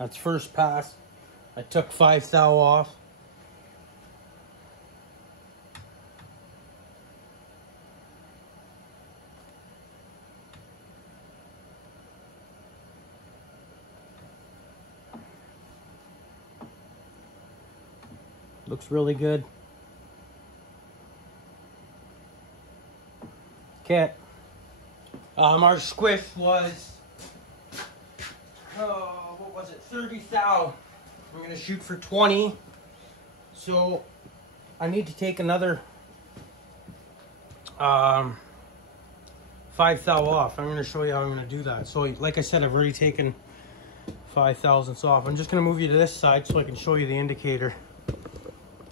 That's first pass. I took 5 thou off. Looks really good. Okay. Our squish was, what was it, 30 thou. I'm gonna shoot for 20. So I need to take another 5 thou off. I'm gonna show you how I'm gonna do that. So like I said, I've already taken 5 thousandths off. I'm just gonna move you to this side so I can show you the indicator.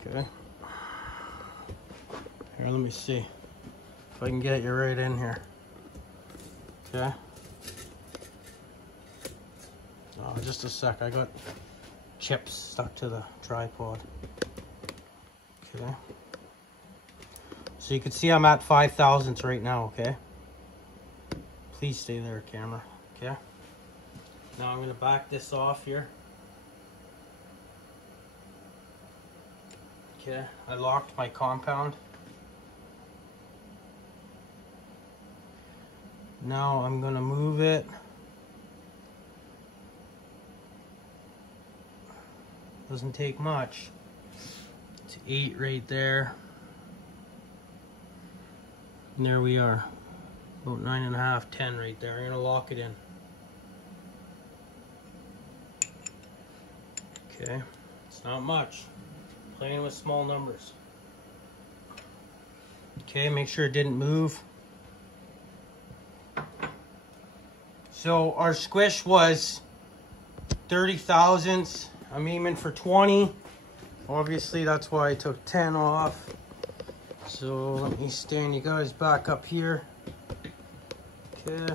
Okay. Here, let me see if I can get you right in here. Okay. Oh, just a sec. I got chips stuck to the tripod. Okay. So you can see I'm at 5 thousandths right now, okay? Please stay there, camera. Okay. Now I'm going to back this off here. Okay. I locked my compound. Now I'm going to move it. Doesn't take much. It's 8 right there. And there we are. About 9.5, 10 right there. I'm going to lock it in. Okay. It's not much. Playing with small numbers. Okay, make sure it didn't move. So our squish was 30 thousandths. I'm aiming for 20. Obviously, that's why I took 10 off. So let me stand you guys back up here. Okay.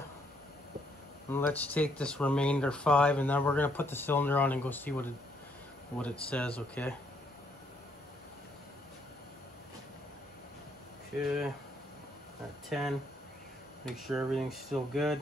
And let's take this remainder 5, and then we're gonna put the cylinder on and go see what it says. Okay. Okay. At 10. Make sure everything's still good.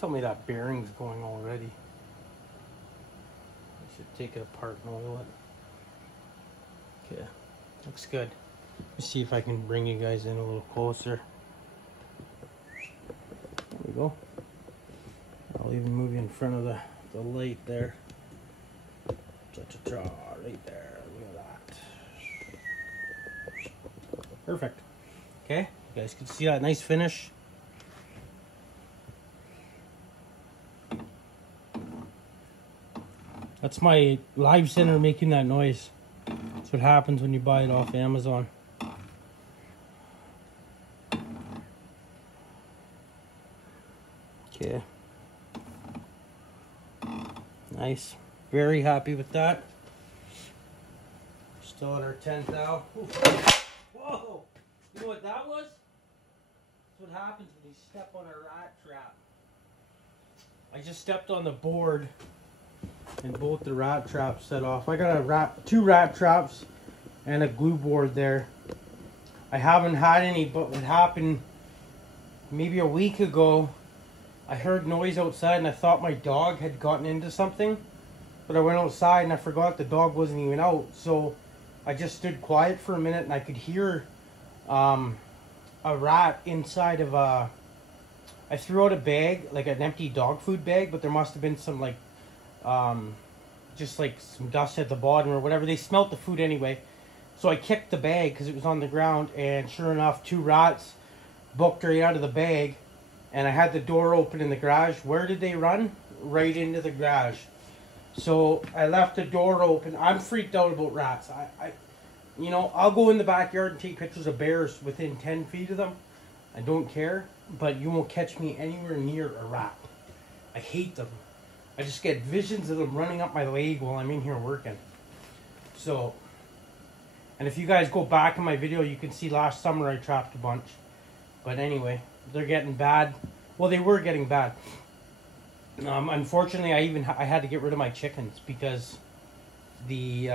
Tell me that bearing's going already. I should take it apart and oil it. Okay, looks good. Let's see if I can bring you guys in a little closer. There we go. I'll even move you in front of the light there. Cha-cha-cha, right there. Look at that. Perfect. Okay, You guys can see that nice finish. That's my live center making that noise. That's what happens when you buy it off Amazon. Okay. Nice. Very happy with that. Still at our 10th thou. Whoa! You know what that was? That's what happens when you step on a rat trap. I just stepped on the board and both the rat traps set off. I got two rat traps and a glue board there. I haven't had any, but what happened maybe a week ago, I heard noise outside and I thought my dog had gotten into something, but I went outside and I forgot the dog wasn't even out. So I just stood quiet for a minute and I could hear a rat inside of a... I threw out a bag, like an empty dog food bag, but there must have been some like just like some dust at the bottom or whatever. They smelt the food anyway. So I kicked the bag because it was on the ground, and sure enough, two rats booked right out of the bag, and I had the door open in the garage. Where did they run? Right into the garage. So I left the door open. I'm freaked out about rats. You know, I'll go in the backyard and take pictures of bears within 10 feet of them. I don't care, but you won't catch me anywhere near a rat. I hate them. I just get visions of them running up my leg while I'm in here working. So, and if you guys go back in my video, you can see last summer I trapped a bunch. But anyway, they're getting bad. Well, they were getting bad. Unfortunately, I had to get rid of my chickens because the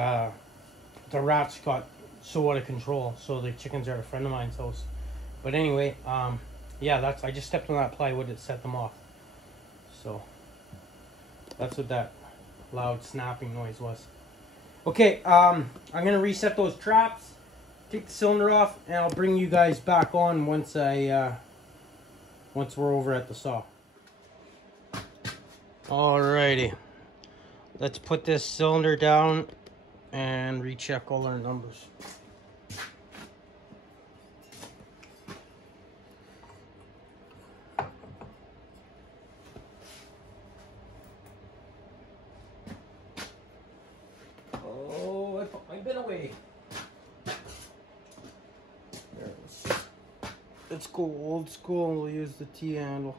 rats got so out of control. So the chickens are at a friend of mine's house. But anyway, yeah, I just stepped on that plywood that set them off. So that's what that loud snapping noise was. Okay, I'm gonna reset those traps, take the cylinder off, and I'll bring you guys back on once we're over at the saw. Alrighty, let's put this cylinder down and recheck all our numbers. Let's go old school and we'll use the T-handle.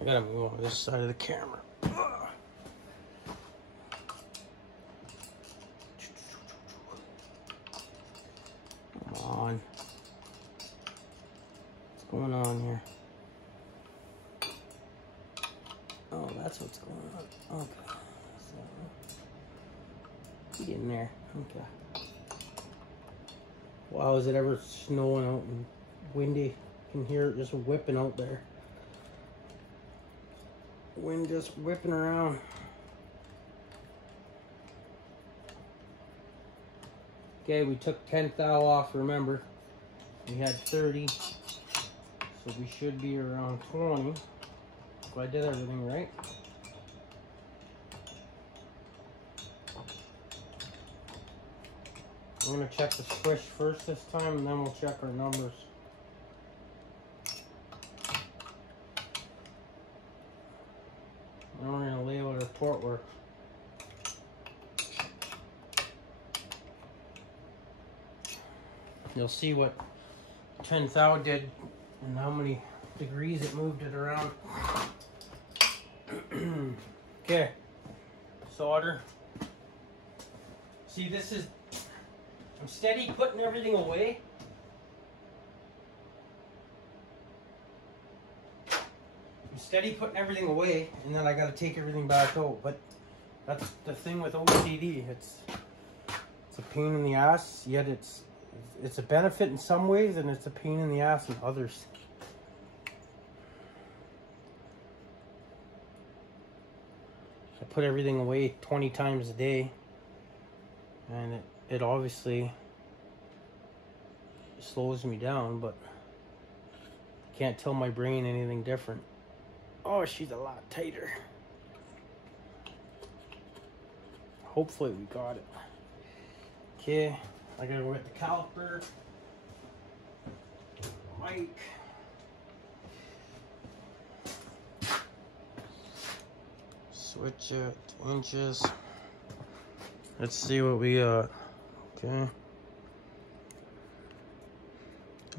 I gotta move on this side of the camera. Come on. What's going on here? Oh, that's what's going on. Okay. So, get in there. Okay. Wow, is it ever snowing out and windy? You can hear it just whipping out there. Wind just whipping around. Okay, we took 10th thou off, remember. We had 30, so we should be around 20. If I did everything right. I'm gonna check the squish first this time, and then we'll check our numbers. Then we're gonna lay out our port work. You'll see what 10th thou did and how many degrees it moved it around. Okay, solder. See, this is, I'm steady putting everything away. Steady putting everything away, and then I got to take everything back out. But that's the thing with OCD. It's a pain in the ass, yet it's a benefit in some ways, and it's a pain in the ass in others. I put everything away 20 times a day, and it obviously slows me down, but I can't tell my brain anything different. Oh, she's a lot tighter. Hopefully we got it. Okay, I gotta go get the caliper. Mic. Switch it to inches. Let's see what we got. Okay.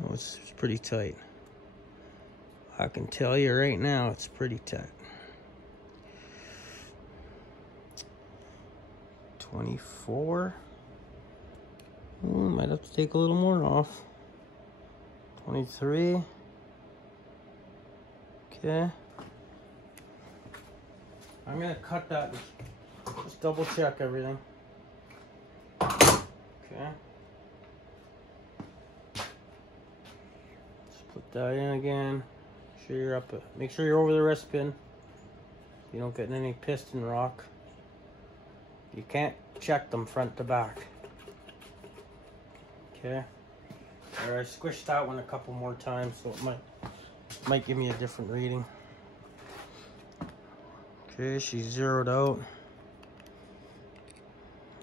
Oh, it's pretty tight. I can tell you right now, it's pretty tight. 24. Might have to take a little more off. 23. Okay. I'm gonna cut that. Just double check everything. Okay. Just put that in again. Make sure you're up. Make sure you're over the rest pin. You don't get any piston rock. You can't check them front to back. Okay. Alright, I squished that one a couple more times, so it might give me a different reading. Okay, she's zeroed out.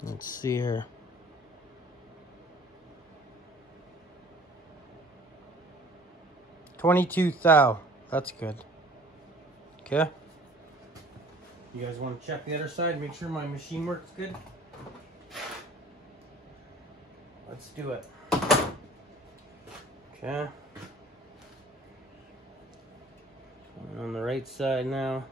Let's see here. 22 thou. That's good. Okay. You guys want to check the other side? Make sure my machine works good. Let's do it. Okay. On the right side now.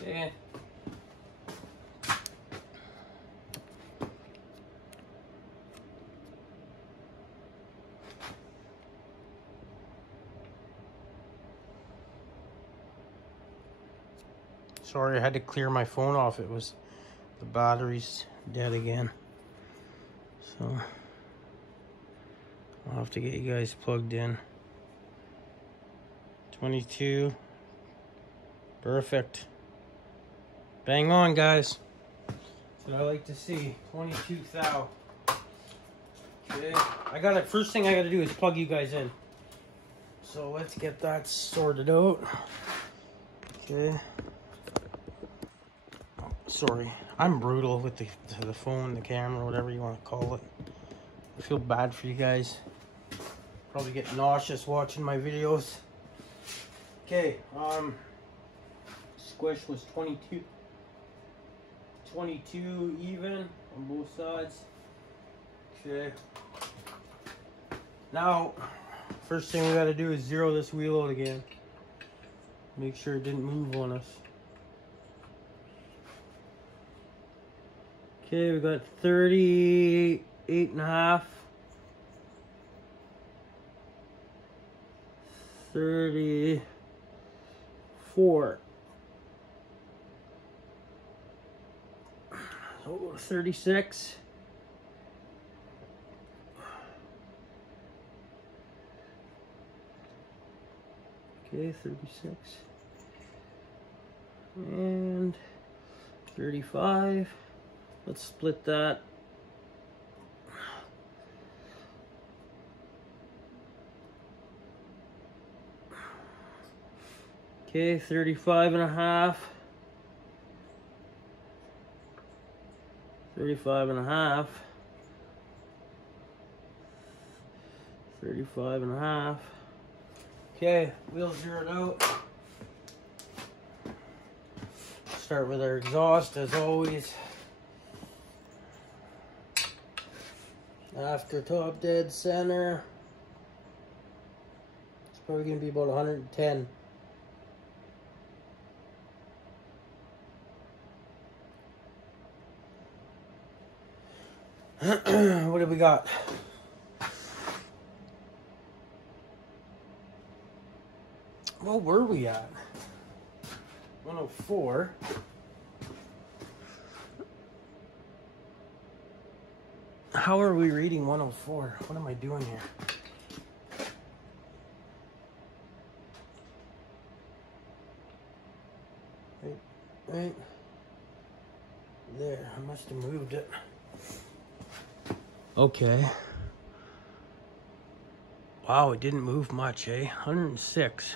Okay. Sorry, I had to clear my phone off. It was, the battery's dead again. So I'll have to get you guys plugged in. 22. Perfect. Bang on, guys. That's what I like to see. 22 thou. Okay. First thing I gotta do is plug you guys in. So let's get that sorted out. Okay. Sorry, I'm brutal with the phone, the camera, whatever you want to call it. I feel bad for you guys. Probably get nauseous watching my videos. Okay, squish was 22 even on both sides. Okay. Now, first thing we gotta do is zero this wheel out again. Make sure it didn't move on us. Okay, we got 38.5. 34. So we'll go to 36. Okay, 36. And 35. Let's split that. Okay, 35.5. 35.5. 35.5. Okay, wheel zeroed out. Start with our exhaust as always. After top dead center. It's probably going to be about 110. What do we got? What were we at? 104. How are we reading 104? What am I doing here? Right there. I must have moved it. Okay. Wow, it didn't move much, eh? 106.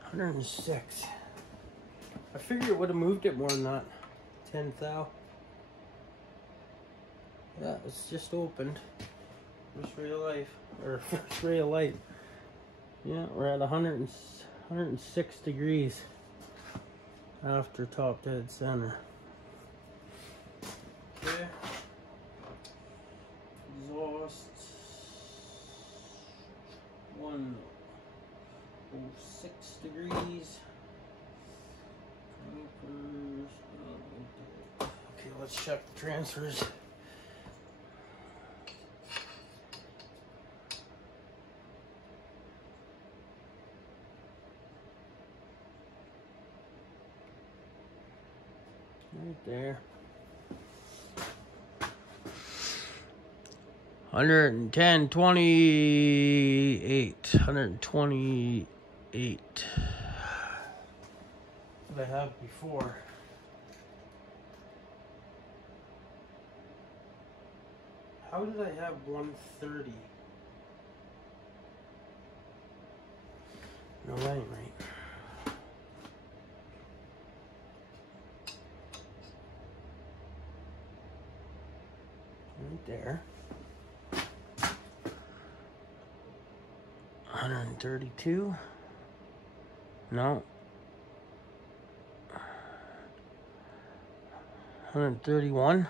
106. I figured it would have moved it more than that. 10 thou. Yeah, it's just opened. First ray of life. Or first ray of light. Yeah, we're at 106 degrees. After top dead center. Okay. Exhaust 106 degrees. Okay, let's check the transfers. Right there. 110.28. 128. What I have before. How did I have 130? No, that ain't right. Right there. 132. No. 131.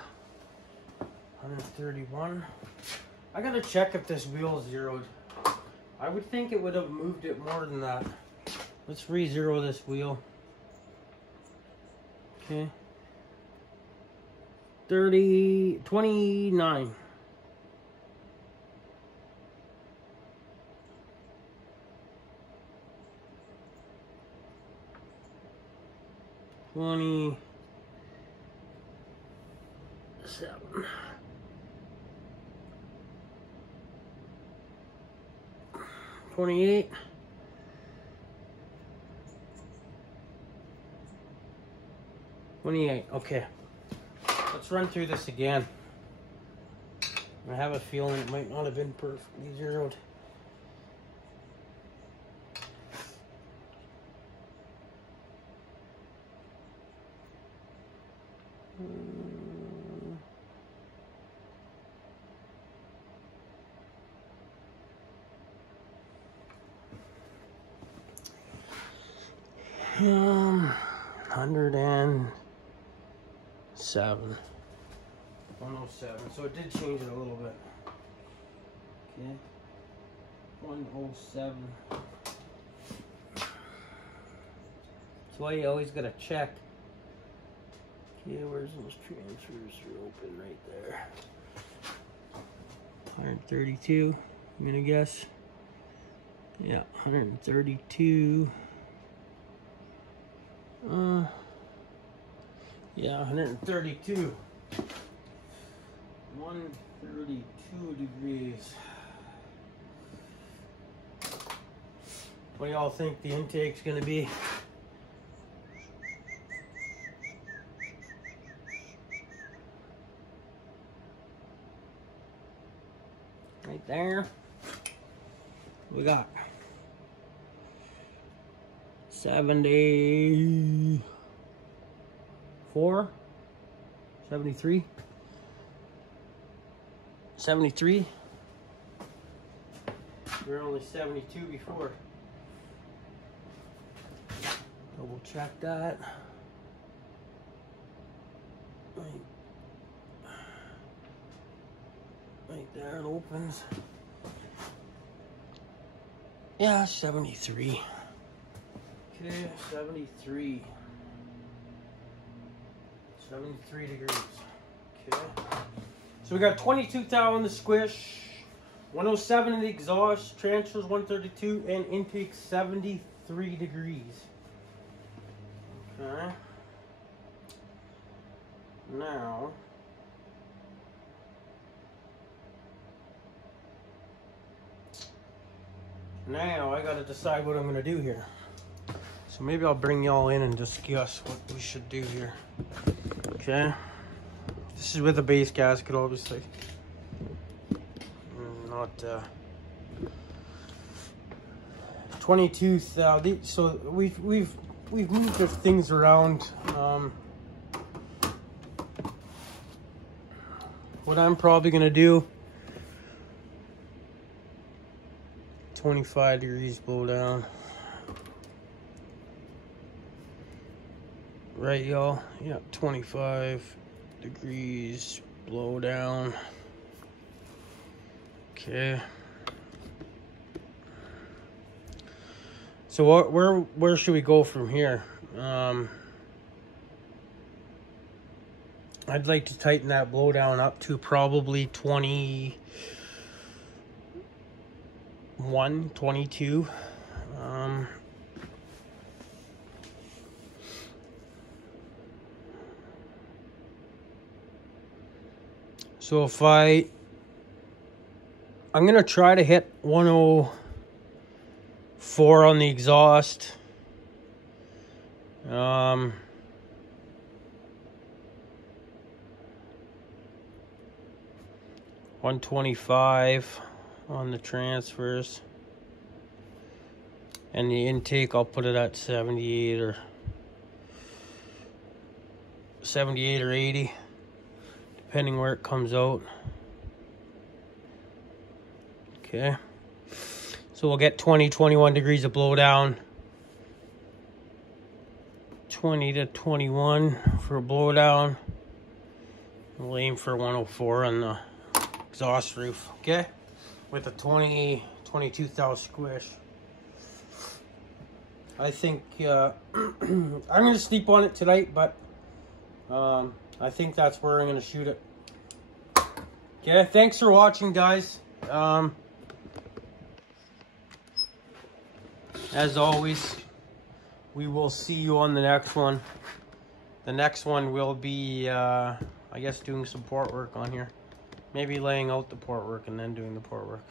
131. I gotta check if this wheel is zeroed. I would think it would have moved it more than that. Let's re-zero this wheel. Okay. 29. 27. 28. 28. Okay. Let's run through this again. I have a feeling it might not have been perfectly zeroed. Um, 107. 107. So it did change it a little bit. Okay. 107. That's why you always gotta check. Okay, where's those transfers? Are open right there. 132. I'm gonna guess. Yeah, 132. Yeah, 132. 132 degrees. What do y'all think the intake's gonna be? Right there. We got 74, 73, 73. We were only 72 before. Double check that. Right there, it opens. Yeah, 73. Okay, 73. 73 degrees. Okay. So we got 22 thou in the squish, 107 in the exhaust, transfers 132, and intake 73 degrees. Okay. Now, Now I gotta decide what I'm gonna do here. So maybe I'll bring y'all in and discuss what we should do here. Okay. This is with a base gasket, obviously. Not 22,000. So we've moved the things around. What I'm probably gonna do, 25 degrees blow down. Right, y'all? Yeah, 25 degrees blow down. Okay. So where should we go from here? I'd like to tighten that blow down up to probably 21, 22. So if I'm gonna try to hit 104 on the exhaust. 125 on the transfers. And the intake, I'll put it at 78 or 80, depending where it comes out. Okay. So we'll get 20, 21 degrees of blow down. 20 to 21 for a blow down. We'll aim for 104 on the exhaust roof, okay? With a 22,000 squish. I think I'm gonna sleep on it tonight, but I think that's where I'm gonna shoot it. Okay, thanks for watching, guys. As always, we will see you on the next one. The next one will be, I guess, doing some port work on here. Maybe laying out the port work and then doing the port work.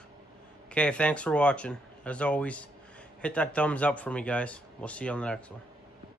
Okay, thanks for watching. As always, hit that thumbs up for me, guys. We'll see you on the next one.